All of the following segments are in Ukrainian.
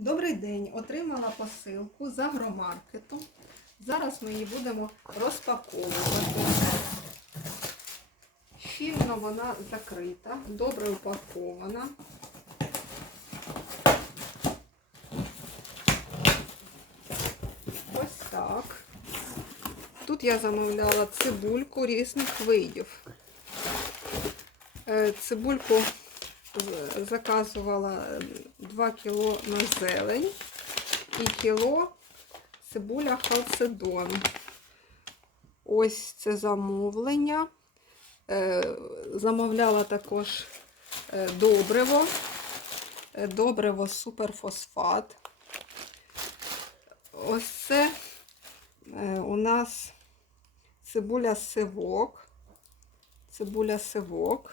Добрий день! Отримала посилку з агромаркету. Зараз ми її будемо розпаковувати. Щільно вона закрита, добре упакована. Ось так. Тут я замовляла цибульку різних видів. Е, Цибульку заказувала 2 кіло на зелень і кіло цибуля халцедон. Ось це замовлення. Е, Замовляла також е, добриво. Е, Добриво суперфосфат. Ось це е, у нас цибуля сивок. Цибуля сивок.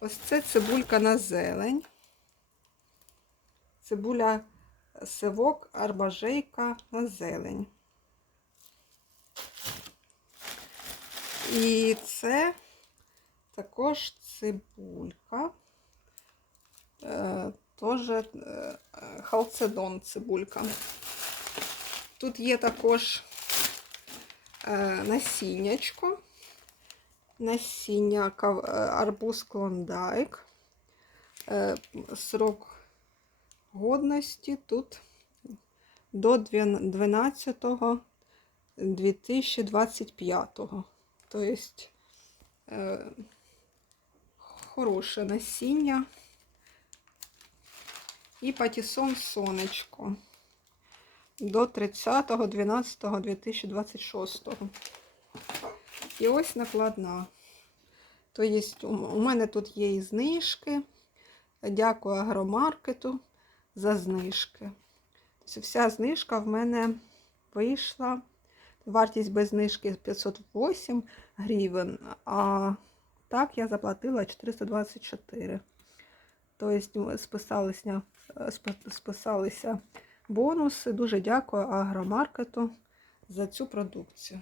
Ось це цибулька на зелень. Цибуля сивок, арбажейка на зелень. І це також цибулька. Е, Теж е, халцедон цибулька. Тут є також е, насіннячко насіння е, арбуз клондайк. Е, Срок годності тут до 12 2025. Тобто е, хороше насіння. І патісон сонечко до 30.12.2026. І ось накладна. Тобто, у мене тут є і знижки. Дякую агромаркету за знижки. Тобто, вся знижка в мене вийшла. Вартість без знижки 508 гривень, а так я заплатила 424. Тобто списалися, списалися бонуси. Дуже дякую агромаркету за цю продукцію.